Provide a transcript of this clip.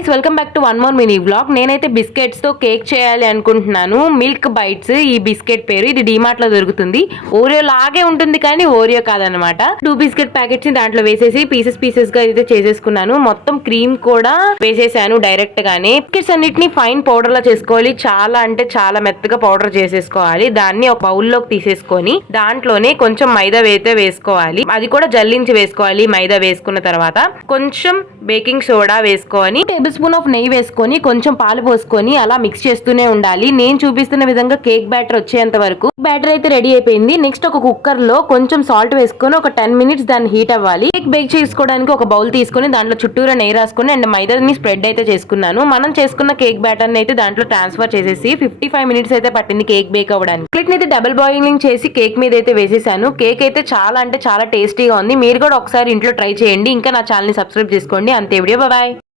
Guys welcome back to one more mini vlog. నేనైతే biscuits తో cake చేయాలి అనుకుంటున్నాను. మిల్క్ బైట్స్ ఈ బిస్కెట్ పేరు. ఇది డిమార్ట్ లో దొరుకుతుంది. ఓరియో లాగే ఉంటుంది కానీ ఓరియో కాదనమాట. 2 బిస్కెట్ ప్యాకెట్స్ ని దాంట్లో వేసేసి పీసెస్ గా అయితే చేసేసుకున్నాను. మొత్తం క్రీమ్ కూడా వేసేసాను డైరెక్ట్ గానే. బిస్కెట్స్ అన్నిటిని ఫైన్ పౌడర్ లా చేసుకోవాలి. చాలా అంటే చాలా మెత్తగా పౌడర్ చేసేసుకోవాలి. దాన్ని ఒక బౌల్ లోకి తీసేసుకొని దాంట్లోనే కొంచెం మైదా అయితే వేసుకోవాలి. అది కూడా జల్లించి వేసుకోవాలి. మైదా వేసుకున్న తర్వాత కొంచెం బేకింగ్ సోడా వేసుకొని టేబుల్ స్పూన్ ఆఫ్ నెయ్యి వేసుకొని కొంచెం పాలు పోసుకొని అలా మిక్స్ చేస్తూనే ఉండాలి. నేను చూపిస్తున్న విధంగా కేక్ బ్యాటర్ వచ్చేంత వరకు. బ్యాటర్ అయితే రెడీ అయిపోయింది. నెక్స్ట్ ఒక కుక్కర్ లో కొంచెం సాల్ట్ వేసుకొని ఒక 10 మినిట్స్ దాన్ని హీట్ అవ్వాలి. కేక్ బేక్ చేసుకోవడానికి ఒక బౌల్ తీసుకొని దాంట్లో చుట్టూరా నెయ్యి రాసుకొని అండ్ మైదాని స్ప్రెడ్ అయితే చేసుకున్నాను. మనం చేసుకున్న కేక్ బ్యాటర్ అయితే దాంట్లో ట్రాన్స్ఫర్ చేసేసి 55 మినిట్స్ అయితే పట్టింది కేక్ బేక్ అవ్వడానికి. ప్లేట్ అయితే డబుల్ బాయిలింగ్ చేసి కేక్ మీద అయితే వేసేసాను. కేక్ అయితే చాలా అంటే చాలా టేస్టీగా ఉంది. మీరు కూడా ఒకసారి ఇంట్లో ట్రై చేయండి. ఇంకా నా ఛానల్ ని సబ్స్క్రైబ్ చేసుకోండి. అంతే వీడియో, బాయ్.